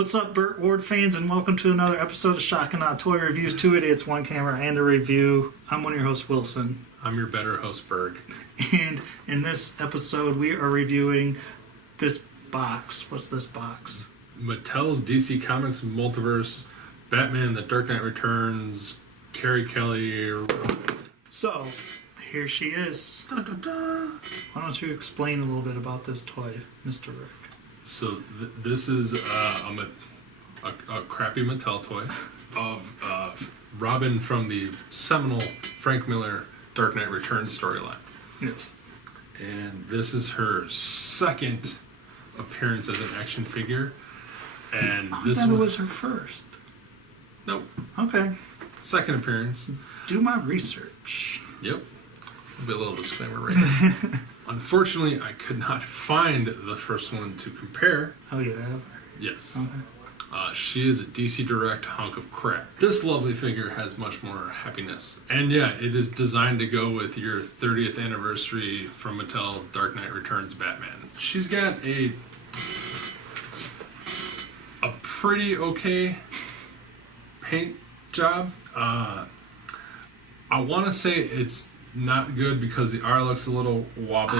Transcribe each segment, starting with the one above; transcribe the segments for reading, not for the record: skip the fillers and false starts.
What's up, Burt Ward fans, and welcome to another episode of Shocking Out Toy Reviews. 2 idiots, 1 camera, and a review. I'm one of your hosts, Wilson. I'm your better host, Berg. And in this episode, we are reviewing this box. What's this box? Mattel's DC Comics Multiverse, Batman: The Dark Knight Returns, Carrie Kelly. So, here she is. Dun, dun, dun. Why don't you explain a little bit about this toy, Mr. Rick? So this is a crappy Mattel toy of Robin from the seminal Frank Miller Dark Knight Returns storyline. Yes. And this is her second appearance as an action figure. And this one was her first. Nope. Okay. Second appearance. Do my research. Yep. A little disclaimer right there. Unfortunately, I could not find the first one to compare. Oh, you have? Yes. Okay. She is a DC Direct hunk of crap. This lovely figure has much more happiness. And yeah, it is designed to go with your 30th anniversary from Mattel Dark Knight Returns Batman. She's got a pretty okay paint job. I want to say it's not good because the art looks a little wobbly.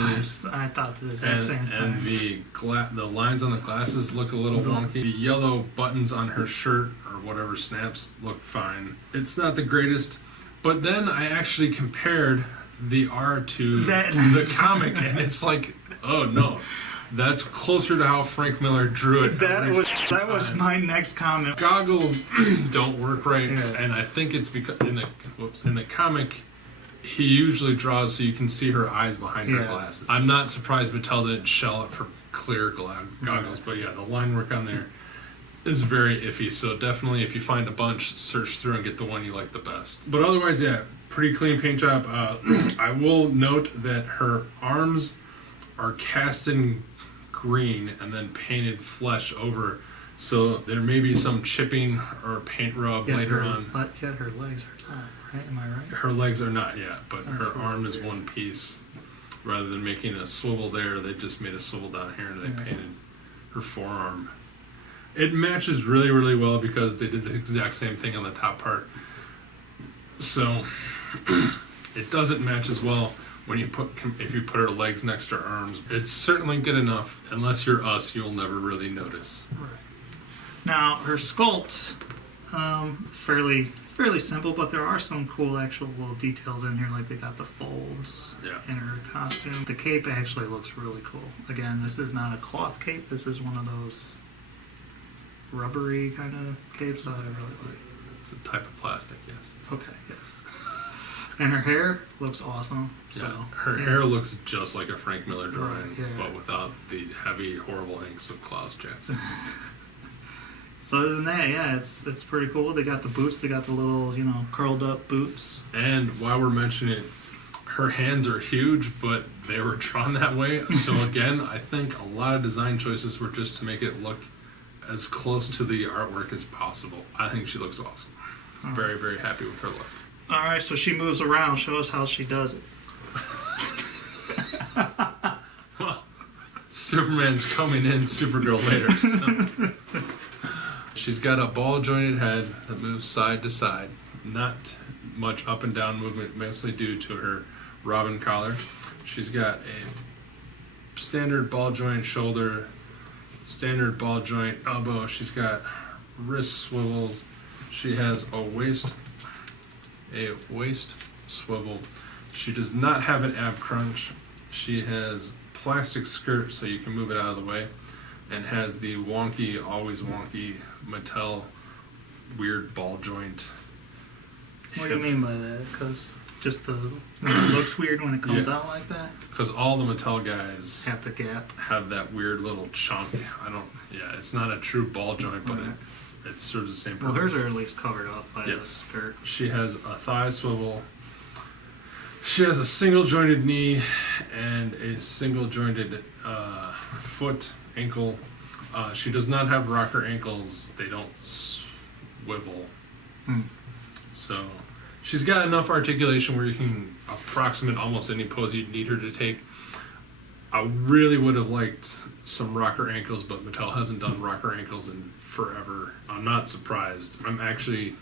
I thought the exact same thing. And the lines on the glasses look a little wonky. The yellow buttons on her shirt or whatever snaps look fine. It's not the greatest, but then I actually compared the art to the comic, and it's like, oh no, that's closer to how Frank Miller drew it. That was my next comment. Goggles don't work right, yeah. And I think it's because in the comic, he usually draws so you can see her eyes behind her glasses. I'm not surprised Mattel didn't shell it for clear goggles, but yeah, the line work on there is very iffy. So definitely, if you find a bunch, search through and get the one you like the best. But otherwise, yeah, pretty clean paint job. I will note that her arms are cast in green and then painted flesh over, so there may be some chipping or paint rub later on. But yet her legs are not, right? Am I right? Her legs are not yet, but That's her really arm is weird. one piece. Rather than making a swivel there, they just made a swivel down here and they painted her forearm. It matches really, really well because they did the exact same thing on the top part. So it doesn't match as well when if you put her legs next to her arms. It's certainly good enough. Unless you're us, you'll never really notice. Right. Now her sculpt, it's fairly simple, but there are some cool actual little details in here. Like they got the folds in her costume. The cape actually looks really cool. Again, this is not a cloth cape. This is one of those rubbery kind of capes that I really like. It's a type of plastic, yes. Okay, yes. And her hair looks awesome. So her hair looks just like a Frank Miller drawing, but without the heavy, horrible inks of Klaus Jackson. So other than that, yeah, it's pretty cool. They got the boots. They got the little, curled up boots. And while we're mentioning it, her hands are huge, but they were drawn that way. So again, I think a lot of design choices were just to make it look as close to the artwork as possible. I think she looks awesome. Very, very happy with her look. All right, so she moves around. Show us how she does it. Well, Superman's coming in, Supergirl later. So. She's got a ball-jointed head that moves side to side. Not much up and down movement, mostly due to her Robin collar. She's got a standard ball joint shoulder, standard ball joint elbow. She's got wrist swivels. She has a waist swivel. She does not have an ab crunch. She has plastic skirt so you can move it out of the way, and has the wonky, always wonky Mattel weird ball joint. What do you mean by that? Because just it looks weird when it comes out like that? Because all the Mattel guys have the gap. Have that weird little chunk. It's not a true ball joint, but it serves the same purpose. Well, hers are at least covered up by the skirt. She has a thigh swivel. She has a single jointed knee and a single jointed foot, ankle. She does not have rocker ankles. They don't swivel. So she's got enough articulation where you can approximate almost any pose you'd need her to take. I really would have liked some rocker ankles, but Mattel hasn't done rocker ankles in forever. I'm not surprised. I'm actually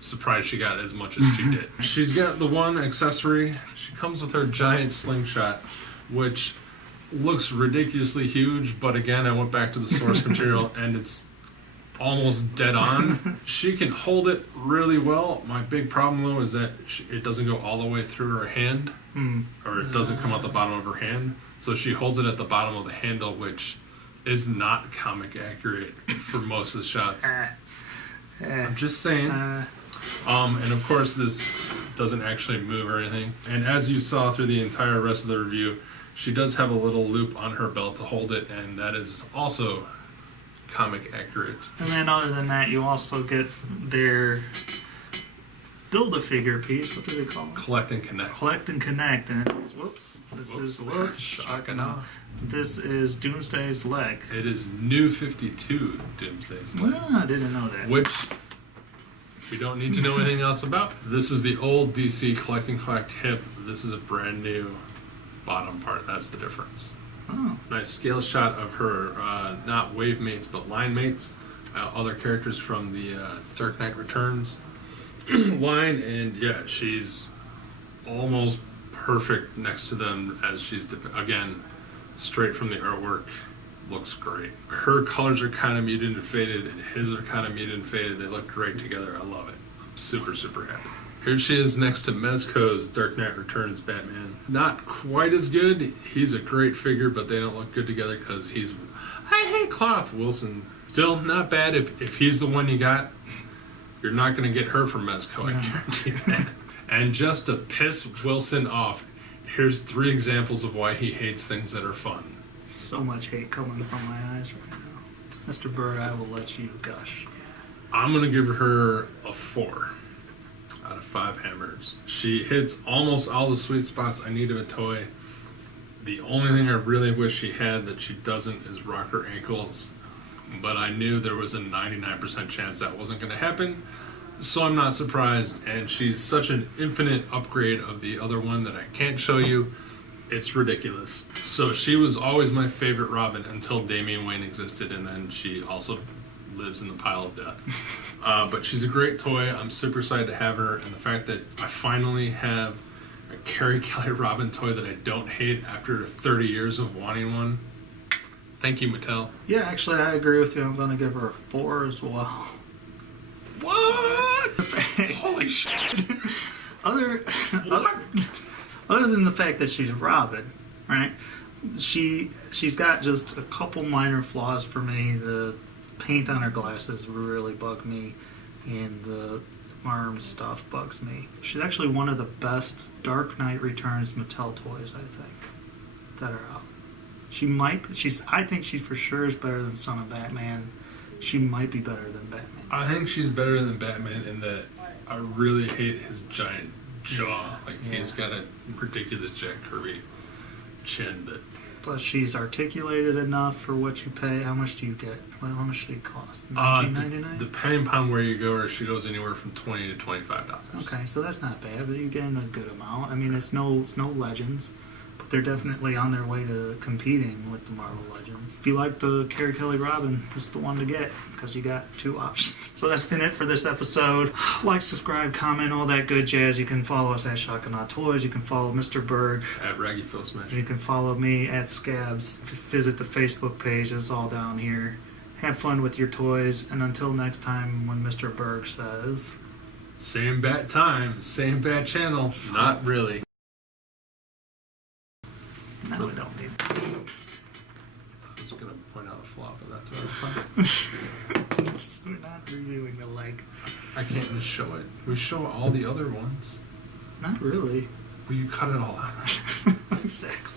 surprised she got as much as she did. She's got the one accessory. She comes with her giant slingshot, which looks ridiculously huge, but again, I went back to the source material and it's almost dead on. She can hold it really well. My big problem though is that it doesn't go all the way through her hand, or it doesn't come out the bottom of her hand. So she holds it at the bottom of the handle, which is not comic accurate for most of the shots. I'm just saying. And of course this doesn't actually move or anything. And as you saw through the entire rest of the review, she does have a little loop on her belt to hold it, and that is also comic accurate. And then other than that, you also get their Build-A-Figure piece. What do they call it? Collect and Connect. Collect and Connect. And it's, this is Doomsday's leg. It is New 52 Doomsday's leg. I didn't know that. Which we don't need to know anything else about. This is the old DC Collect and Collect hip. This is a brand new bottom part. That's the difference. Oh. Nice scale shot of her, not wave mates, but line mates. Other characters from the Dark Knight Returns line. And yeah, she's almost perfect next to them as she's, again, straight from the artwork. Looks great. Her colors are kind of muted and faded, and his are kind of muted and faded. They look great together. I love it. I'm super, super happy. Here she is next to Mezco's Dark Knight Returns Batman. Not quite as good. He's a great figure, but they don't look good together because he's... I hate cloth. Wilson. Still, not bad. If he's the one you got, you're not going to get her from Mezco. I guarantee that. And just to piss Wilson off, here's 3 examples of why he hates things that are fun. So much hate coming from my eyes right now. Mr. Berg, I will let you gush. I'm going to give her a 4 out of 5 hammers. She hits almost all the sweet spots I need of a toy. The only thing I really wish she had that she doesn't is rocker ankles. But I knew there was a 99% chance that wasn't going to happen. So I'm not surprised. And she's such an infinite upgrade of the other one that I can't show you. It's ridiculous. So she was always my favorite Robin until Damian Wayne existed, and then she also lives in the pile of death. But she's a great toy. I'm super excited to have her, and the fact that I finally have a Carrie Kelly Robin toy that I don't hate after 30 years of wanting one. Thank you, Mattel. Yeah, actually, I agree with you. I'm going to give her a 4 as well. What? Holy shit. Other than the fact that she's Robin, right? She's got just a couple minor flaws for me. The paint on her glasses really bug me, and the arm stuff bugs me. She's actually one of the best Dark Knight Returns Mattel toys, I think, that are out. I think she for sure is better than Son of Batman. She might be better than Batman. I think she's better than Batman in that I really hate his giant jaw. He's got a ridiculous Jack Kirby chin that... But she's articulated enough for what you pay. How much do you get? Well, how much do they cost? $19.99? Depending upon where you go, she goes anywhere from $20 to $25. Okay, so that's not bad, but you're getting a good amount. I mean, it's no Legends, but they're definitely on their way to competing with the Marvel Legends. If you like the Carrie Kelly Robin, it's the one to get, because you got 2 options. So that's been it for this episode. Like, subscribe, comment, all that good jazz. You can follow us at Shotgun Toys. You can follow Mr. Berg at Raggy Phil Smash. You can follow me at Scabs. Visit the Facebook page. It's all down here. Have fun with your toys. And until next time, when Mr. Berg says... Same bat time, same bat channel. Not really. No, we don't need that. I was going to point out a flaw, but that's what I thought. We're not reviewing the leg. I can't just show it. We show all the other ones. Not really. Well, you cut it all out. Exactly.